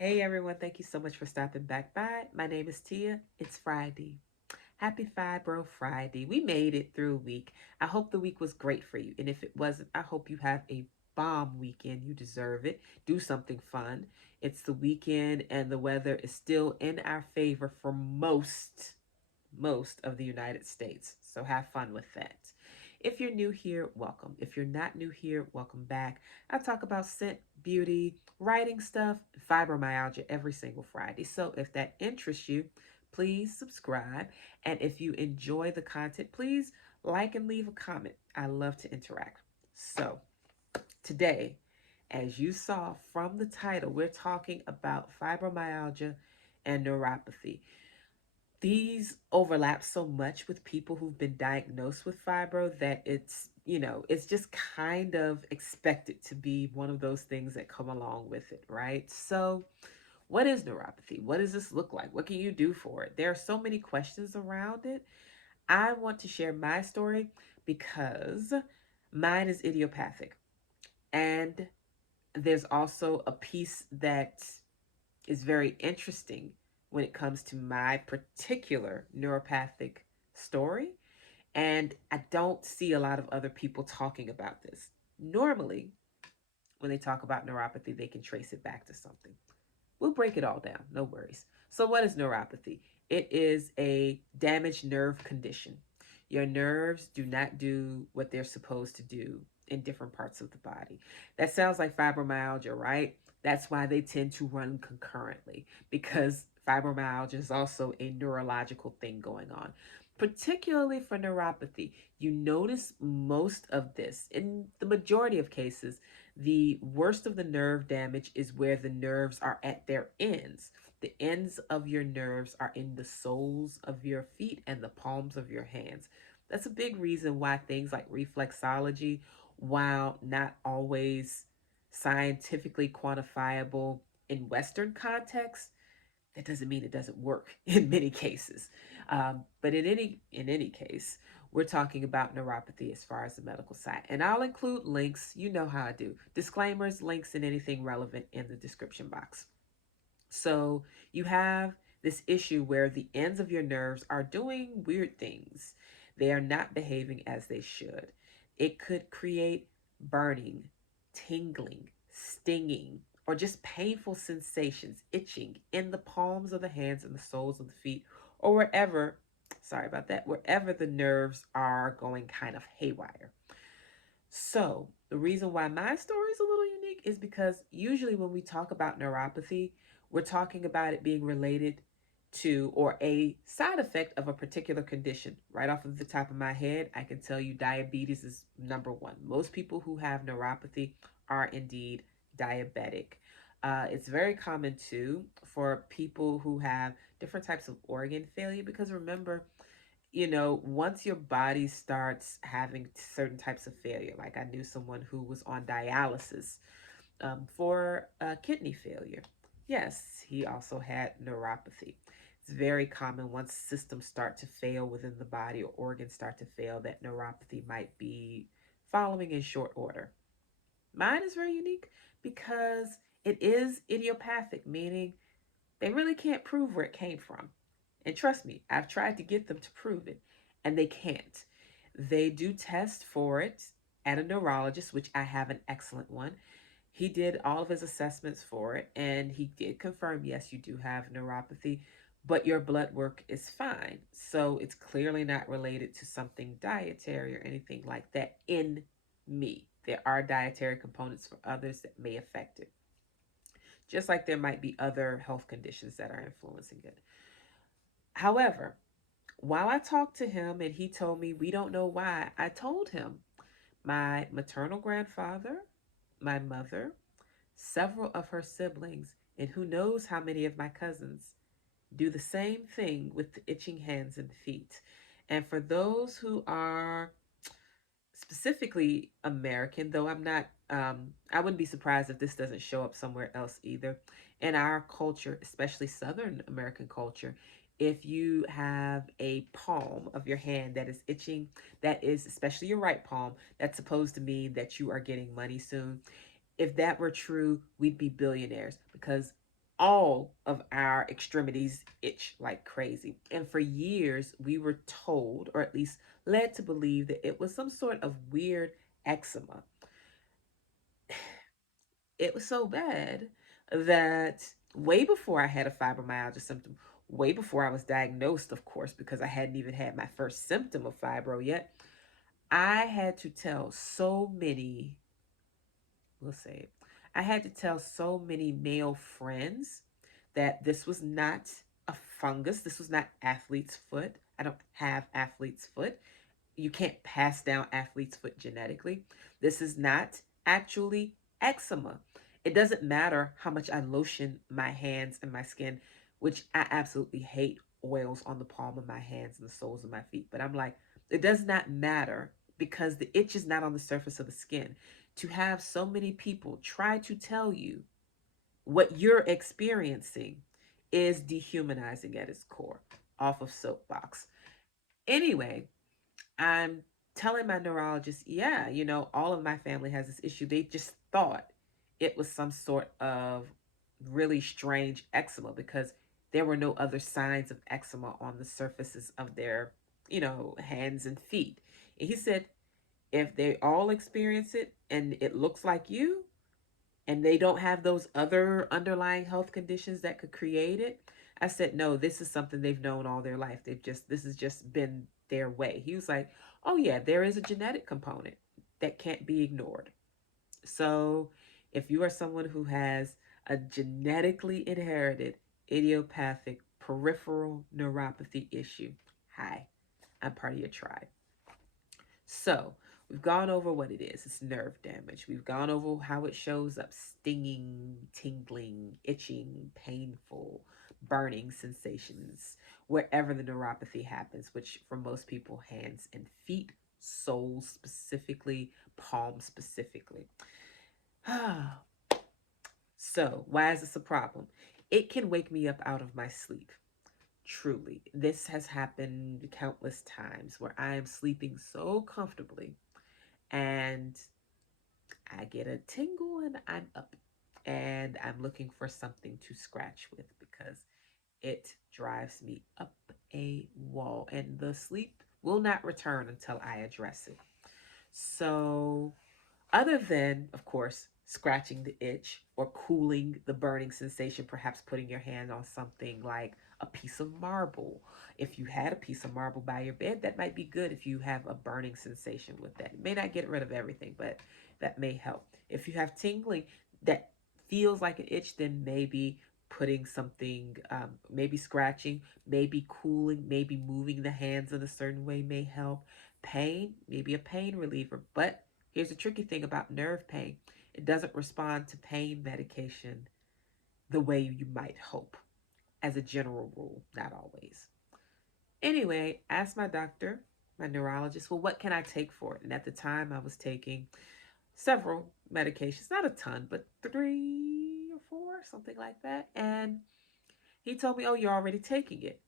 Hey everyone, thank you so much for stopping back by. My name is Tia. It's Friday. Happy Fibro Friday. We made it through a week. I hope the week was great for you. And if it wasn't, I hope you have a bomb weekend. You deserve it. Do something fun. It's the weekend and the weather is still in our favor for most of the United States. So have fun with that. If you're new here, welcome. If you're not new here, welcome back. I talk about scent, beauty, writing stuff, fibromyalgia every single Friday. So if that interests you, please subscribe. And if you enjoy the content, please like and leave a comment. I love to interact. So today, as you saw from the title, we're talking about fibromyalgia and neuropathy. These overlap so much with people who've been diagnosed with fibro that it's just kind of expected to be one of those things that come along with it, right? So, what is neuropathy? What does this look like? What can you do for it? There are so many questions around it. I want to share my story because mine is idiopathic. And there's also a piece that is very interesting when it comes to my particular neuropathic story. And I don't see a lot of other people talking about this. Normally, when they talk about neuropathy, they can trace it back to something. We'll break it all down, no worries. So, what is neuropathy? It is a damaged nerve condition. Your nerves do not do what they're supposed to do in different parts of the body. That sounds like fibromyalgia, right? That's why they tend to run concurrently because fibromyalgia is also a neurological thing going on. Particularly for neuropathy, you notice most of this in the majority of cases. The worst of the nerve damage is where the nerves are at their ends. The ends of your nerves are in the soles of your feet and the palms of your hands. That's a big reason why things like reflexology, while not always scientifically quantifiable in Western contexts, that doesn't mean it doesn't work in many cases. But in any case, we're talking about neuropathy as far as the medical side. And I'll include links. You know how I do. Disclaimers, links, and anything relevant in the description box. So you have this issue where the ends of your nerves are doing weird things. They are not behaving as they should. It could create burning, tingling, stinging, or just painful sensations, itching in the palms of the hands and the soles of the feet, or wherever, sorry about that, wherever the nerves are going kind of haywire. So, the reason why my story is a little unique is because usually when we talk about neuropathy, we're talking about it being related to or a side effect of a particular condition. Right off of the top of my head, I can tell you diabetes is number one. Most people who have neuropathy are indeed diabetic. It's very common too for people who have different types of organ failure because remember, once your body starts having certain types of failure, like I knew someone who was on dialysis for kidney failure. Yes, he also had neuropathy. It's very common once systems start to fail within the body or organs start to fail that neuropathy might be following in short order. Mine is very unique because it is idiopathic, meaning they really can't prove where it came from. And trust me, I've tried to get them to prove it, and they can't. They do test for it at a neurologist, which I have an excellent one. He did all of his assessments for it, and he did confirm yes, you do have neuropathy, but your blood work is fine. So it's clearly not related to something dietary or anything like that in me. There are dietary components for others that may affect it, just like there might be other health conditions that are influencing it. However, while I talked to him and he told me we don't know why, I told him my maternal grandfather, my mother, several of her siblings, and who knows how many of my cousins do the same thing with the itching hands and feet. And for those who are specifically American, though I wouldn't be surprised if this doesn't show up somewhere else either. In our culture, especially Southern American culture, if you have a palm of your hand that is itching, that is, especially your right palm, that's supposed to mean that you are getting money soon. If that were true, we'd be billionaires because all of our extremities itch like crazy. And for years, we were told, or at least led to believe, that it was some sort of weird eczema. It was so bad that way before I had a fibromyalgia symptom, way before I was diagnosed, of course, because I hadn't even had my first symptom of fibro yet, I had to tell so many, we'll say, I had to tell so many male friends that this was not a fungus. This was not athlete's foot. I don't have athlete's foot. You can't pass down athlete's foot genetically. This is not actually eczema. It doesn't matter how much I lotion my hands and my skin, which I absolutely hate oils on the palm of my hands and the soles of my feet. But I'm like, it does not matter because the itch is not on the surface of the skin. To have so many people try to tell you what you're experiencing is dehumanizing at its core. Off of soapbox. Anyway, I'm telling my neurologist, yeah, all of my family has this issue. They just thought it was some sort of really strange eczema because there were no other signs of eczema on the surfaces of their, hands and feet. And he said, if they all experience it and it looks like you, and they don't have those other underlying health conditions that could create it. I said, no, this is something they've known all their life. This has just been their way. He was like, oh, yeah, there is a genetic component that can't be ignored. So if you are someone who has a genetically inherited idiopathic peripheral neuropathy issue, hi, I'm part of your tribe. So we've gone over what it is. It's nerve damage. We've gone over how it shows up: stinging, tingling, itching, painful, burning sensations wherever the neuropathy happens, which for most people, hands and feet, soles specifically, palms specifically. So why is this a problem? It can wake me up out of my sleep. Truly, this has happened countless times where I am sleeping so comfortably and I get a tingle and I'm up and I'm looking for something to scratch with because it drives me up a wall and the sleep will not return until I address it. So other than, of course, scratching the itch or cooling the burning sensation, perhaps putting your hand on something like a piece of marble. If you had a piece of marble by your bed, that might be good if you have a burning sensation with that. It may not get rid of everything, but that may help. If you have tingling that feels like an itch, then maybe putting something, maybe scratching, maybe cooling, maybe moving the hands in a certain way may help. Pain, maybe a pain reliever, but here's the tricky thing about nerve pain: it doesn't respond to pain medication the way you might hope, as a general rule, not always. Anyway, asked my doctor, my neurologist, well, what can I take for it? And at the time, I was taking several medications, not a ton, but 3 or 4, something like that. And he told me, oh, you're already taking it.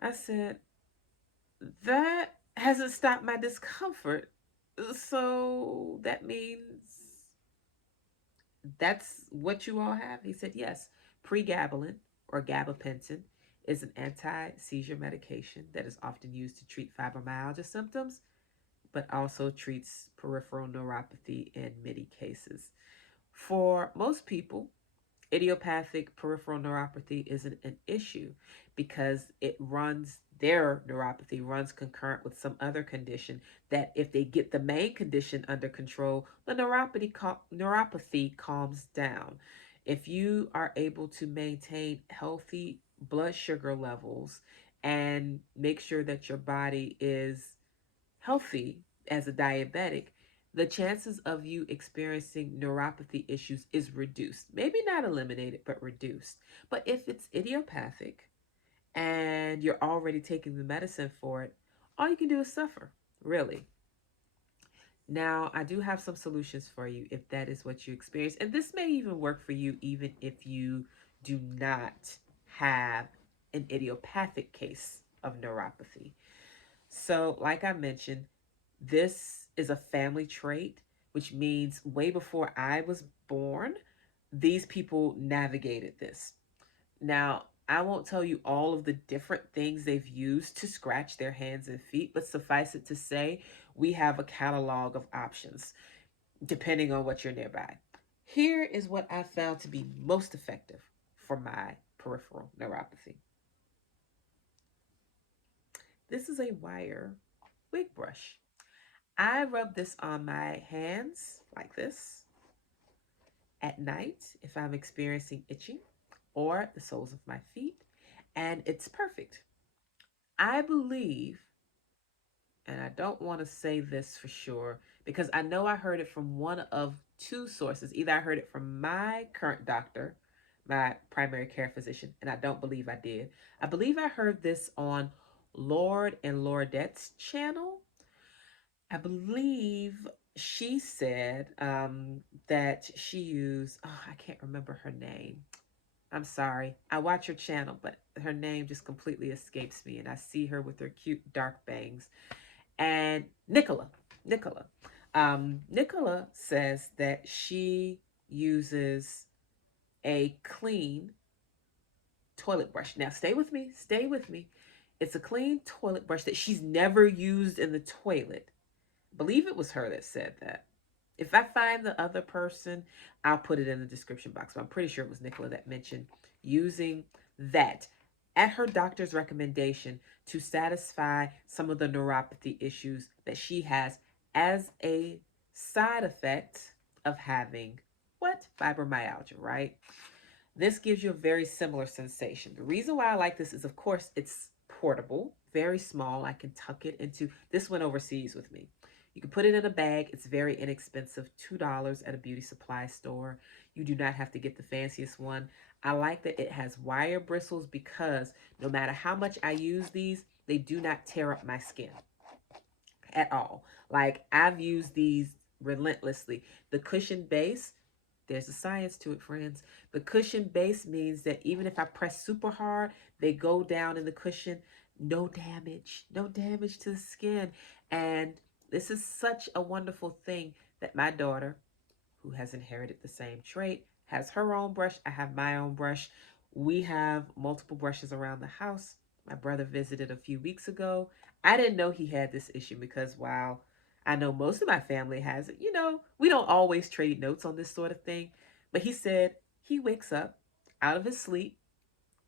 I said, that hasn't stopped my discomfort. So that means that's what you all have? He said, yes. Pregabalin, or gabapentin, is an anti-seizure medication that is often used to treat fibromyalgia symptoms, but also treats peripheral neuropathy in many cases. For most people, idiopathic peripheral neuropathy isn't an issue because their neuropathy runs concurrent with some other condition that if they get the main condition under control, the neuropathy calms down. If you are able to maintain healthy blood sugar levels and make sure that your body is healthy as a diabetic, the chances of you experiencing neuropathy issues is reduced. Maybe not eliminated, but reduced. But if it's idiopathic and you're already taking the medicine for it, all you can do is suffer, really. Now, I do have some solutions for you if that is what you experience. And this may even work for you even if you do not have an idiopathic case of neuropathy. So, like I mentioned, this is a family trait, which means way before I was born, these people navigated this. Now, I won't tell you all of the different things they've used to scratch their hands and feet, but suffice it to say, we have a catalog of options depending on what you're nearby. Here is what I found to be most effective for my peripheral neuropathy. This is a wire wig brush. I rub this on my hands like this at night if I'm experiencing itching, or the soles of my feet, and it's perfect. I believe, and I don't want to say this for sure because I know I heard it from one of two sources. Either I heard it from my current doctor, my primary care physician, and I don't believe I did. I believe I heard this on Lord and Lordette's channel. I believe she said that she used, oh, I can't remember her name. I'm sorry. I watch her channel, but her name just completely escapes me. And I see her with her cute dark bangs. And Nicola says that she uses a clean toilet brush. Now, stay with me. Stay with me. It's a clean toilet brush that she's never used in the toilet. I believe it was her that said that. If I find the other person, I'll put it in the description box. But I'm pretty sure it was Nicola that mentioned using that at her doctor's recommendation to satisfy some of the neuropathy issues that she has as a side effect of having what? Fibromyalgia, right? This gives you a very similar sensation. The reason why I like this is, of course, it's portable, very small. I can tuck it into, this went overseas with me. You can put it in a bag. It's very inexpensive, $2 at a beauty supply store. You do not have to get the fanciest one. I like that it has wire bristles because no matter how much I use these, they do not tear up my skin at all. Like, I've used these relentlessly. The cushion base, there's a science to it, friends. The cushion base means that even if I press super hard, they go down in the cushion. No damage, no damage to the skin. And this is such a wonderful thing that my daughter, who has inherited the same trait, has her own brush. I have my own brush. We have multiple brushes around the house. My brother visited a few weeks ago. I didn't know he had this issue because while I know most of my family has it, we don't always trade notes on this sort of thing. But he said he wakes up out of his sleep,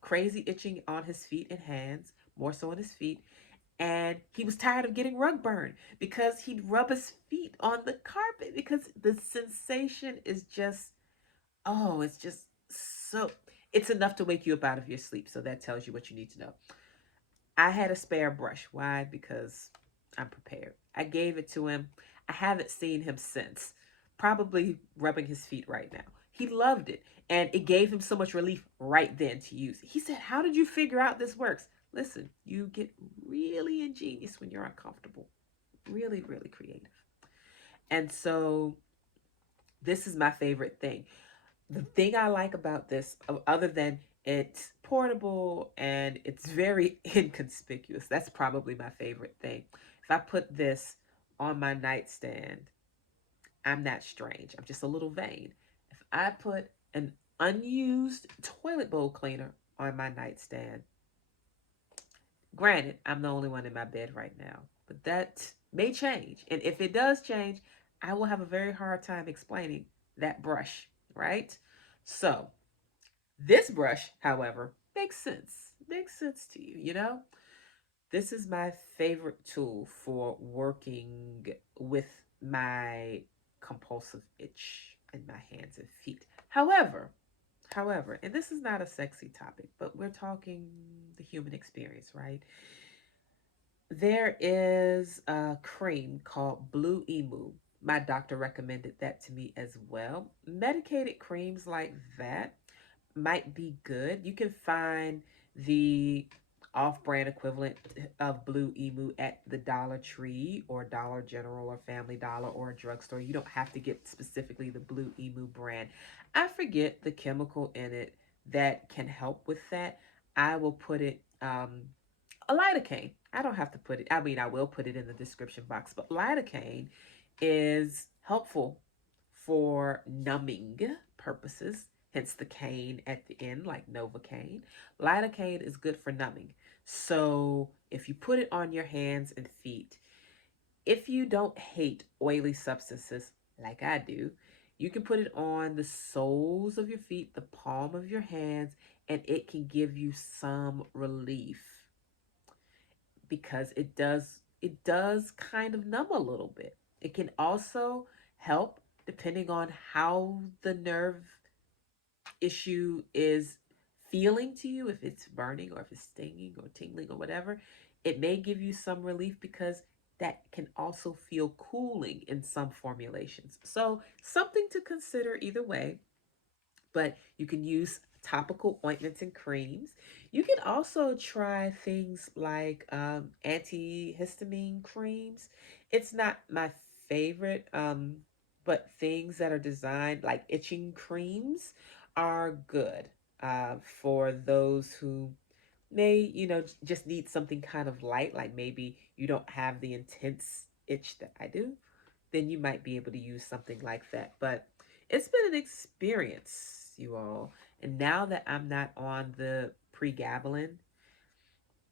crazy itching on his feet and hands, more so on his feet, and he was tired of getting rug burn because he'd rub his feet on the carpet because the sensation is just, oh, it's just so, it's enough to wake you up out of your sleep. So that tells you what you need to know. I had a spare brush. Why? Because I'm prepared. I gave it to him. I haven't seen him since, probably rubbing his feet right now. He loved it, and it gave him so much relief right then to use it. He said, how did you figure out this works? Listen, you get really ingenious when you're uncomfortable, really, really creative. And so this is my favorite thing. The thing I like about this, other than it's portable and it's very inconspicuous, that's probably my favorite thing. If I put this on my nightstand, I'm not strange. I'm just a little vain. If I put an unused toilet bowl cleaner on my nightstand, granted, I'm the only one in my bed right now, but that may change. And if it does change, I will have a very hard time explaining that brush, right? So, this brush, however, makes sense. Makes sense to you. This is my favorite tool for working with my compulsive itch in my hands and feet. However, and this is not a sexy topic, but we're talking the human experience, right? There is a cream called Blue Emu. My doctor recommended that to me as well. Medicated creams like that might be good. You can find the off-brand equivalent of Blue Emu at the Dollar Tree or Dollar General or Family Dollar or a drugstore. You don't have to get specifically the Blue Emu brand. I forget the chemical in it that can help with that. I will put it a lidocaine. I don't have to put it. I will put it in the description box, but lidocaine is helpful for numbing purposes, hence the cane at the end, like Novocaine. Lidocaine is good for numbing. So if you put it on your hands and feet, if you don't hate oily substances like I do, you can put it on the soles of your feet, the palm of your hands, and it can give you some relief because it does kind of numb a little bit. It can also help depending on how the nerve issue is feeling to you, if it's burning or if it's stinging or tingling or whatever. It may give you some relief because that can also feel cooling in some formulations. So, something to consider either way, but you can use topical ointments and creams. You can also try things like antihistamine creams. It's not my favorite, but things that are designed like itching creams are good for those who may, just need something kind of light, like maybe you don't have the intense itch that I do, then you might be able to use something like that. But it's been an experience, you all. And now that I'm not on the pregabalin,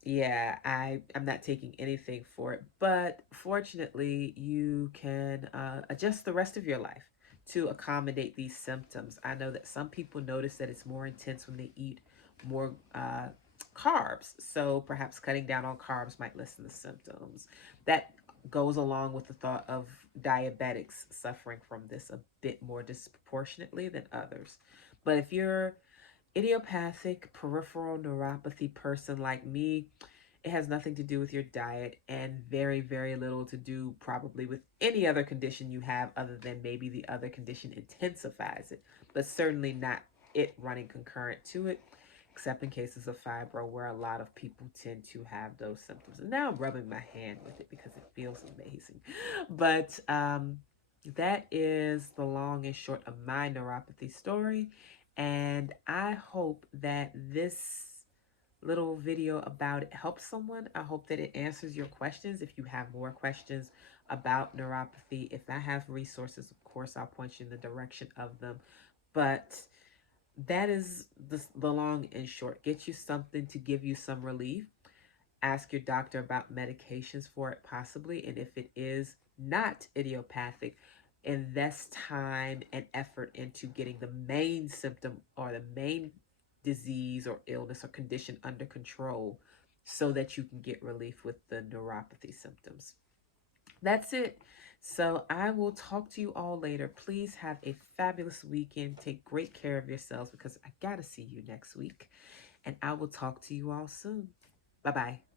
yeah, I'm not taking anything for it. But fortunately, you can adjust the rest of your life to accommodate these symptoms. I know that some people notice that it's more intense when they eat more carbs. So perhaps cutting down on carbs might lessen the symptoms. That goes along with the thought of diabetics suffering from this a bit more disproportionately than others. But if you're idiopathic peripheral neuropathy person like me, it has nothing to do with your diet and very, very little to do probably with any other condition you have other than maybe the other condition intensifies it, but certainly not it running concurrent to it, except in cases of fibro where a lot of people tend to have those symptoms. And now I'm rubbing my hand with it because it feels amazing. But that is the long and short of my neuropathy story. And I hope that this little video about it helps someone. I hope that it answers your questions. If you have more questions about neuropathy, if I have resources, of course, I'll point you in the direction of them. But that is the long and short. Get you something to give you some relief. Ask your doctor about medications for it, possibly. And if it is not idiopathic, invest time and effort into getting the main symptom or the main disease or illness or condition under control so that you can get relief with the neuropathy symptoms. That's it. So I will talk to you all later. Please have a fabulous weekend. Take great care of yourselves because I got to see you next week. And I will talk to you all soon. Bye bye.